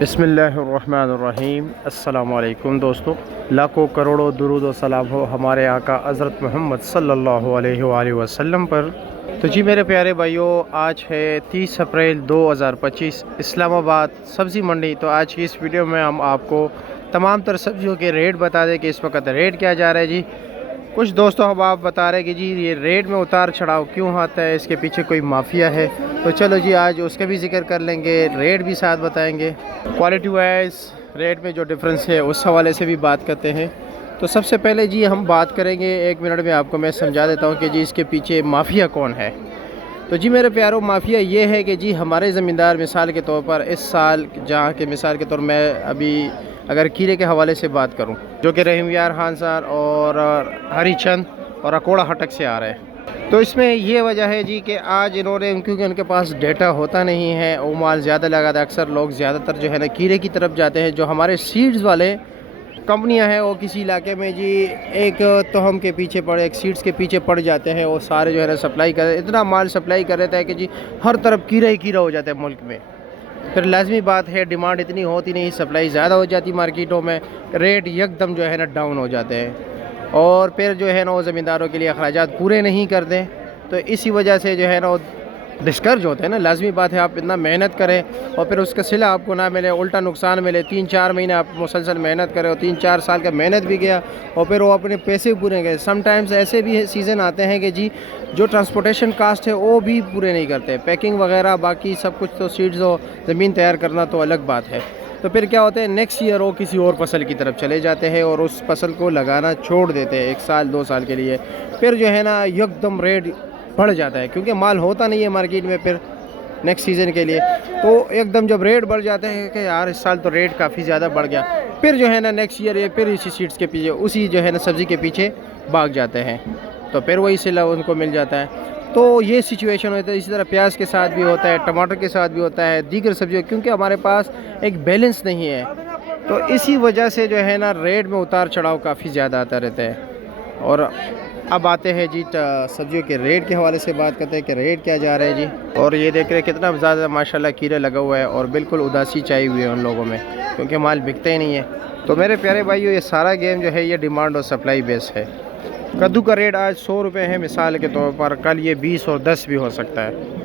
बिस्मिल्लाहिर्रहमानिर्रहीम। अस्सलाम वालेकुम दोस्तों, लाखों करोड़ों दुरूद व सलाम हो हमारे आका हज़रत मोहम्मद सल्लल्लाहु अलैहि वसल्लम पर। तो जी मेरे प्यारे भाइयों, आज है 30 अप्रैल 2025, इस्लामाबाद सब्ज़ी मंडी। तो आज की इस वीडियो में हम आपको तमाम तर सब्जियों के रेट बता दें कि इस वक्त रेट क्या जा रहा है। जी कुछ दोस्तों हम आप बता रहे हैं कि जी ये रेट में उतार चढ़ाव क्यों आता है, इसके पीछे कोई माफिया है। तो चलो जी आज उसका भी जिक्र कर लेंगे, रेट भी साथ बताएंगे, क्वालिटी वाइज रेट में जो डिफरेंस है उस हवाले से भी बात करते हैं। तो सबसे पहले जी हम बात करेंगे, 1 मिनट में आपको मैं समझा देता हूँ कि जी इसके पीछे माफिया कौन है। तो जी मेरे प्यारों, माफिया ये है कि जी हमारे ज़मींदार मिसाल के तौर पर इस साल जहाँ के मिसाल के तौर मैं अभी अगर कीरे के हवाले से बात करूं, जो कि रहीम यार खान सर और हरीचंद और अकोड़ा हटक से आ रहे हैं। तो इसमें ये वजह है जी कि आज इन्होंने, क्योंकि उनके पास डेटा होता नहीं है, वो माल ज़्यादा लगा था। अक्सर लोग ज़्यादातर जो है ना कीरे की तरफ जाते हैं। जो हमारे सीड्स वाले कंपनियां हैं वो किसी इलाके में जी एक तोहम के पीछे पड़े, एक सीड्स के पीछे पड़ जाते हैं। वो सारे जो है ना सप्लाई कर, इतना माल सप्लाई कर देता है कि जी हर तरफ कीरा ही कीरा हो जाता है मुल्क में। फिर लाजमी बात है, डिमांड इतनी होती नहीं, सप्लाई ज़्यादा हो जाती मार्केटों में, रेट यकदम जो है ना डाउन हो जाते हैं। और फिर जो है ना वो ज़मींदारों के लिए अखराजात पूरे नहीं करते। तो इसी वजह से जो है ना वो डिस्कर्ज होते हैं ना। लाजमी बात है, आप इतना मेहनत करें और फिर उसका सिला आपको ना मिले, उल्टा नुकसान मिले। 3-4 महीने आप मुसलसल मेहनत करें और 3-4 साल का मेहनत भी गया और फिर वो अपने पैसे पूरे गए। समटाइम्स ऐसे भी सीज़न आते हैं कि जी जो ट्रांसपोर्टेशन कास्ट है वो भी पूरे नहीं करते, पैकिंग वगैरह बाकी सब कुछ। तो सीड्स और ज़मीन तैयार करना तो अलग बात है। तो फिर क्या होता है, नेक्स्ट ईयर वो किसी और फसल की तरफ चले जाते हैं और उस फसल को लगाना छोड़ देते हैं 1 साल 2 साल के लिए। फिर जो है ना यकदम रेट बढ़ जाता है, क्योंकि माल होता नहीं है मार्केट में फिर नेक्स्ट सीज़न के लिए। तो एकदम जब रेट बढ़ जाता है कि यार इस साल तो रेट काफ़ी ज़्यादा बढ़ गया, फिर जो है ना नेक्स्ट ईयर ये फिर इसी सीड्स के पीछे, उसी जो है ना सब्ज़ी के पीछे भाग जाते हैं। तो फिर वही सिला उनको मिल जाता है। तो ये सिचुएशन होता है। इसी तरह प्याज के साथ भी होता है, टमाटर के साथ भी होता है, दीगर सब्जियों, क्योंकि हमारे पास एक बैलेंस नहीं है। तो इसी वजह से जो है ना रेट में उतार चढ़ाव काफ़ी ज़्यादा आता रहता है। और अब आते हैं जी सब्जियों के रेट के हवाले से बात करते हैं कि रेट क्या जा रहा है जी। और ये देख रहे हैं कितना ज़्यादा माशाल्लाह कीड़ा लगा हुआ है और बिल्कुल उदासी चाहिए हुई है उन लोगों में, क्योंकि माल बिकते ही नहीं है। तो मेरे प्यारे भाइयों, ये सारा गेम जो है ये डिमांड और सप्लाई बेस है। कद्दू का रेट आज 100 रुपये है मिसाल के तौर पर, कल ये 20 और 10 भी हो सकता है।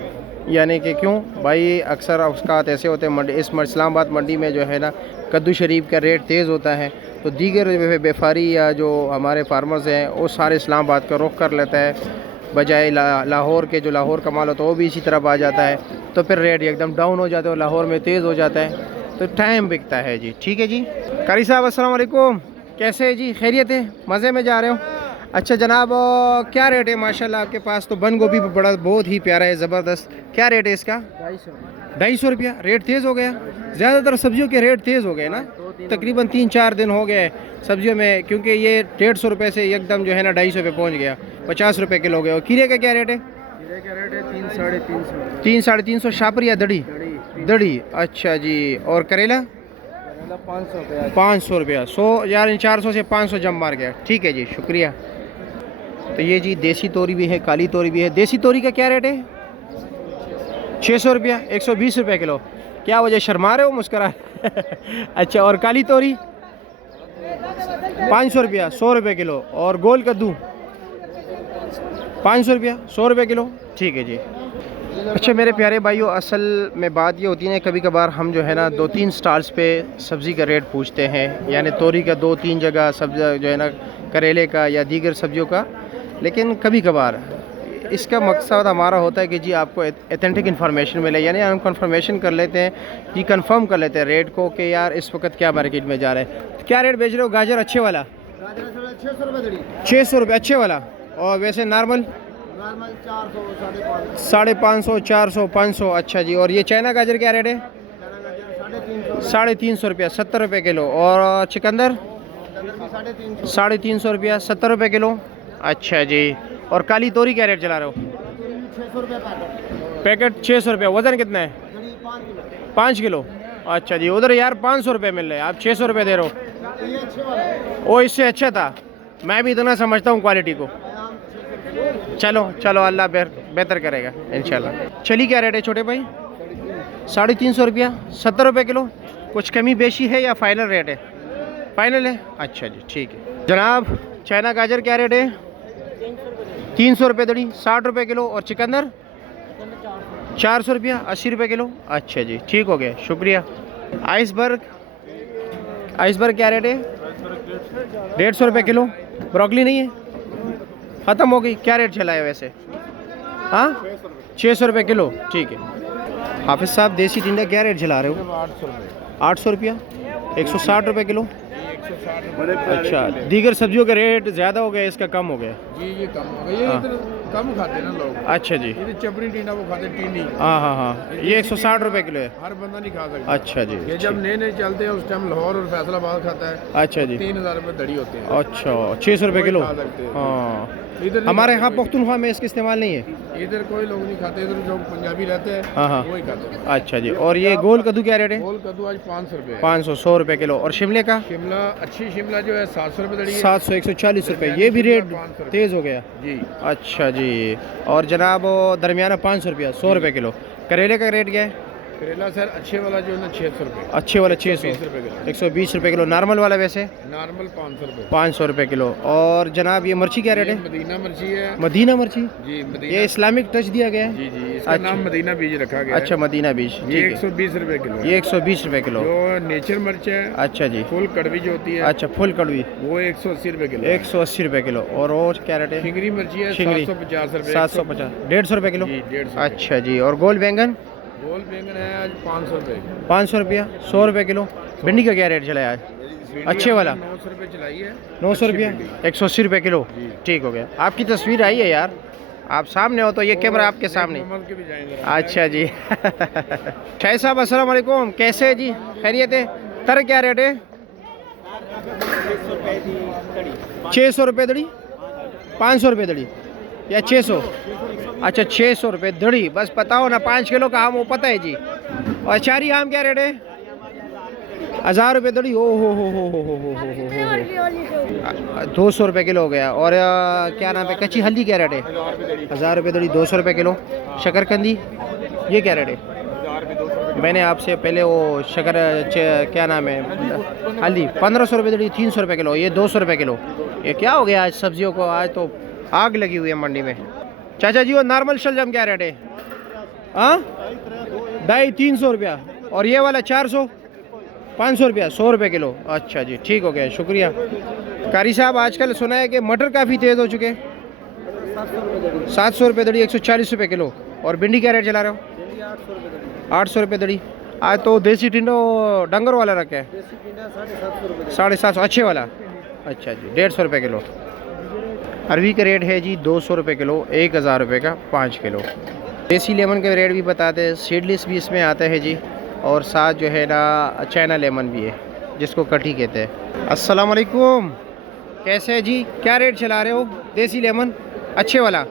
यानी कि क्यों भाई, अक्सर औकात ऐसे होते हैं मंडी, इस इस्लामाबाद मंडी में जो है ना कद्दू शरीफ का रेट तेज़ होता है। तो दीगर व्यापारी या जो हमारे फार्मर्स हैं वो सारे इस्लामाबाद का रुख कर लेता है, बजाय लाहौर के। जो लाहौर का माल होता है वो भी इसी तरफ आ जाता है। तो फिर रेट एकदम डाउन हो जाता है और लाहौर में तेज़ हो जाता है। तो टाइम बिकता है जी। ठीक है जी। कारी साहब अस्सलाम वालेकुम, कैसे है जी? खैरियत है? मज़े में जा रहे हो? अच्छा जनाब, क्या रेट है? माशाल्लाह आपके पास तो बंद गोभी भी बड़ा बहुत ही प्यारा है, ज़बरदस्त। क्या रेट है इसका? 250 रुपया। रेट तेज़ हो गया। ज़्यादातर सब्जियों के रेट तेज़ हो गए ना, तकरीबन 3-4 दिन हो गए सब्जियों में, क्योंकि ये 150 रुपये से एकदम जो है ना 250 पे पहुँच गया, 50 रुपये किलो हो गया। और खीरे का क्या रेट है? खीरे का रेट है 3-350। 3-350 शापर या दड़ी? दड़ी। अच्छा जी। और करेला? 500 रुपया। 100 यार, इन 400 से 500 जम मार गया। ठीक है जी, शुक्रिया। तो ये जी देसी तोरी भी है, काली तोरी भी है। देसी तोरी का क्या रेट है? 600 रुपया, 120 रुपये किलो। क्या वजह, शर्मा रहे हो, मुस्करा? अच्छा, और काली तोरी 500 रुपया, 100 रुपये किलो। और गोल कद्दू 500 रुपया, 100 रुपये किलो। ठीक है जी। अच्छा मेरे प्यारे भाइयों, असल में बात ये होती है ना, कभी कभार हम जो है ना 2-3 स्टॉल्स पे सब्ज़ी का रेट पूछते हैं, यानी तोरी का 2-3 जगह, सब्ज़ी जो है ना करेले का या दीगर सब्जियों का। लेकिन कभी कभार इसका मकसद हमारा होता है कि जी आपको एथेंटिक इन्फॉर्मेशन मिले, यानी हम कंफर्मेशन कर लेते हैं कि कंफर्म कर लेते हैं रेट को कि यार इस वक्त क्या मार्केट में जा रहा है। क्या रेट बेच रहे हो? गाजर अच्छे वाला 600 रुपये। 600 रुपये अच्छे वाला। और वैसे नॉर्मल 400, 550, 400, 500। अच्छा जी। और ये चाइना गाजर क्या रेट है? 350 रुपया, 70 रुपये किलो। और चिकंदर 350 रुपया, 70 रुपये किलो। अच्छा जी। और काली तोरी क्या रेट चला रहे हो? 600 रुपये पैकेट 600 रुपया। वज़न कितना है? 5 किलो। अच्छा जी। उधर यार 500 रुपये मिल रहे हैं, आप 600 रुपये दे रहे हो। वो इससे अच्छा था, मैं भी इतना समझता हूँ क्वालिटी को। चलो चलो, अल्लाह बेहतर करेगा इंशाल्लाह। चली क्या रेट है छोटे भाई? 350 रुपया, 70 रुपये किलो। कुछ कमी बेशी है या फाइनल रेट है? फाइनल है। अच्छा जी ठीक है जनाब। चाइना गाजर क्या रेट है? 300 रुपये दड़ी, 60 रुपये किलो। और चिकंदर 400 रुपया, 80 रुपये किलो। अच्छा जी ठीक हो गया, शुक्रिया। आइसबर्ग, आइसबर्ग क्या रेट है? 150 रुपये किलो। ब्रोकली नहीं है, ख़त्म हो गई। क्या रेट चला है वैसे? हाँ 600 रुपये किलो, ठीक है। हाफिज़ साहब देसी टिंडा क्या रेट चला रहे हो? 800 रुपये। 800 रुपया, 160 रुपये किलो। 160 अच्छा, दीगर सब्जियों का रेट ज़्यादा हो गया, इसका कम हो गया? जी ये कम हो गया, ये हाँ। इधर कम खाते हैं ना लोग। अच्छा जी, ये चपड़ी टीना वो खाते टीनी। हाँ हाँ हाँ, ये 160 रुपये किलो है। हर बंदा नहीं खा सकता। अच्छा जी ये जब नए नए चलते हैं उस टाइम लाहौर और फैसलाबाद खाता है। अच्छा जी 3000 रुपये दड़ी होते हैं। अच्छा 600 रुपये किलो। खा सकते हैं। हाँ इधर नहीं हमारे खाते यहाँ कोई। पख्तूनख्वा में इसका इस्तेमाल नहीं है। इधर कोई लोग नहीं खाते, इधर जो पंजाबी रहते हैं हाँ हाँ वही खाते हैं। अच्छा जी। और ये गोल कद्दू क्या रेट है? गोल कद्दू आज 500 रुपये है। 500, 100 रुपये किलो। और शिमले का? शिमला अच्छी शिमला जो है 700 रुपये दड़ी है। 700, 140 रुपये। ये भी रेट 500 रुपये। तेज़ हो गया। जी अच्छा जी। और जनाब दरमियाना 500 रुपया, 100 रुपये किलो। करेले का रेट क्या है? करेला सर अच्छे वाला जो है ना 600 रुपये। अच्छे वाला 600, 20 रुपये किलो। 120 रुपये किलो। नॉर्मल वाला वैसे नॉर्मल 500 रुपये। 500 रुपये किलो। और जनाब ये मिर्ची क्या रेट ये है? मदीना मिर्ची है। मदीना मिर्ची, जी ये मदीना। इस्लामिक टच दिया गया है। जी जी इसका अच्छा। नाम मदीना बीज रखा गया अच्छा मदीना बीज, है। ये ठीक है। 120 रुपये किलो है। ये 120 रुपये किलो। जो नेचर मिर्च है अच्छा जी, फुल कड़वी जो होती है अच्छा फुल कड़वी वो 180 रुपये किलो। 180 रुपये किलो। और क्या रेट है? शिंगरी मिर्ची है शिंगरी 750 रुपये। 750, 150 रुपये किलो। जी 150। अच्छा जी। और गोल बैंगन? गोल बैंगन है आज 500 रुपये। 500 रुपया, 100 रुपये किलो। भिंडी का क्या रेट चला है आज? भिंडी अच्छे वाला? हमने 900 रुपये चलाई है। 900 रुपया, भिंडी। 180 रुपये किलो। जी। ठीक हो गया। आपकी तस्वीर आई है यार, आप सामने हो तो ये कैमरा आपके सामने। मोहम्मद के भी जाएंगे। अच्छा जी शाह साहब अस्सलाम वालेकुम, कैसे है जी? खैरियत है? तर क्या रेट है? 600 रुपये दड़ी, 500 रुपये दड़ी या 600? अच्छा 600 रुपये दड़ी। बस बताओ ना, 5 किलो का आम वो पता है जी। और अचारी आम क्या रेट है? 1000 रुपये दड़ी। ओ हो 200 रुपये किलो हो गया। और क्या नाम है, कच्ची हल्दी क्या रेट है? 1000 रुपये दड़ी, 200 रुपये किलो। शकरकंदी ये क्या रेट है? मैंने आपसे पहले वो क्या नाम है, हल्दी 1500 रुपये दड़ी, 300 रुपये किलो। ये 200 रुपये किलो। ये क्या हो गया आज सब्जियों को? आज तो आग लगी हुई है मंडी में। चाचा जी वो नॉर्मल शलजम क्या रेट है? हाँ 250-300 रुपया। और ये वाला 400, 500 रुपया, 100 रुपये किलो। अच्छा जी ठीक हो गया, शुक्रिया। कारी साहब आजकल सुना है कि मटर काफ़ी तेज़ हो चुके हैं। 700 रुपये दड़ी, 140 रुपये किलो। और भिंडी क्या रेट चला रहे हो? 800 रुपये दड़ी। आज तो देसी टिंडो डंगर वाला रखा है 750, अच्छे वाला। अच्छा जी 150 रुपये किलो। अरवी का रेट है जी 200 रुपये किलो, 1000 रुपये का 5 किलो। देसी लेमन का रेट भी बताते हैं, सीडलेस भी इसमें आता है जी। और साथ जो है ना चाइना लेमन भी है जिसको कटी कहते हैं। अस्सलाम वालेकुम, कैसे है जी? क्या रेट चला रहे हो? देसी लेमन अच्छे वाला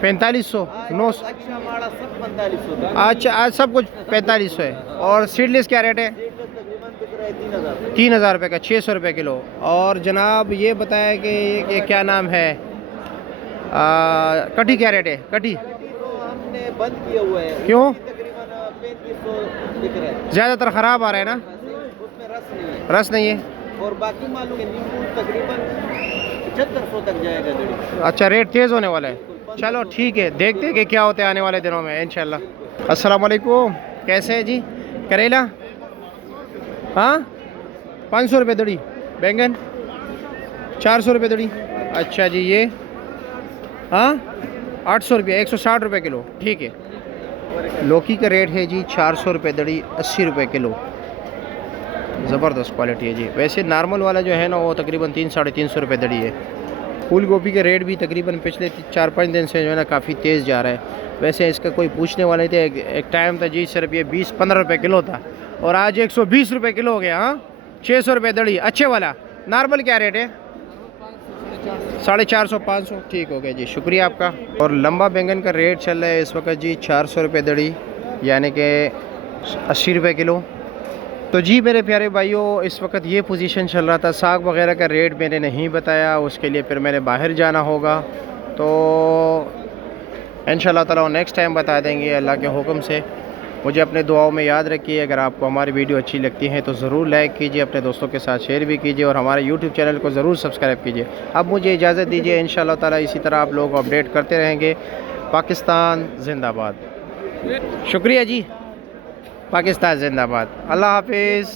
4500, 900। अच्छा आज सब कुछ 4500 है। और सीडलेस क्या रेट है? 3000 रुपये का, 600 रुपये किलो। और जनाब ये बताया कि ये क्या नाम है, कटी क्या रेट है? कटी हमने बंद किया हुआ है, क्यों? तकरीबन 3500 बिक रहा है। ज़्यादातर ख़राब आ रहा है ना, उसमें रस नहीं है। रस नहीं है। और बाकी मालूम है नींबू तकरीबन 7500 तक जाएगा दड़ी। अच्छा रेट तेज़ होने वाला है। चलो ठीक है, देखते हैं कि क्या होता है आने वाले दिनों में इंशाल्लाह। अस्सलाम वालेकुम, कैसे है जी? करेला हाँ 500 रुपये दड़ी। बैंगन 400 रुपये दड़ी। अच्छा जी ये हाँ 800 रुपये, 160 रुपये किलो, ठीक है। लौकी का रेट है जी 400 रुपये दड़ी, 80 रुपये किलो। ज़बरदस्त क्वालिटी है जी। वैसे नॉर्मल वाला जो है ना वो तकरीबन 300-350 रुपये दड़ी है। फूल गोभी का रेट भी तकरीबन पिछले 4-5 दिन से जो है ना काफ़ी तेज़ जा रहा है। वैसे इसका कोई पूछने वाले थे, एक टाइम था जी सिर्फ ये 20-15 रुपये किलो था और आज 120 रुपये किलो हो गया। हाँ 600 रुपये दड़ी। अच्छे वाला नॉर्मल क्या रेट है? 450-500, ठीक हो गया जी, शुक्रिया आपका। और लंबा बैंगन का रेट चल रहा है इस वक्त जी 400 रुपये दड़ी, यानी कि 80 रुपये किलो। तो जी मेरे प्यारे भाइयों, इस वक्त ये पोजीशन चल रहा था। साग वगैरह का रेट मैंने नहीं बताया, उसके लिए फिर मैंने बाहर जाना होगा, तो इंशाल्लाह ताला नेक्स्ट टाइम बता देंगे अल्लाह के हुक्म से। मुझे अपने दुआओं में याद रखिए। अगर आपको हमारी वीडियो अच्छी लगती है तो ज़रूर लाइक कीजिए, अपने दोस्तों के साथ शेयर भी कीजिए और हमारे यूट्यूब चैनल को ज़रूर सब्सक्राइब कीजिए। अब मुझे इजाज़त दीजिए, इंशाअल्लाह ताला इसी तरह आप लोगों को अपडेट करते रहेंगे। पाकिस्तान जिंदाबाद। शुक्रिया जी। पाकिस्तान जिंदाबाद। अल्लाह हाफिज़।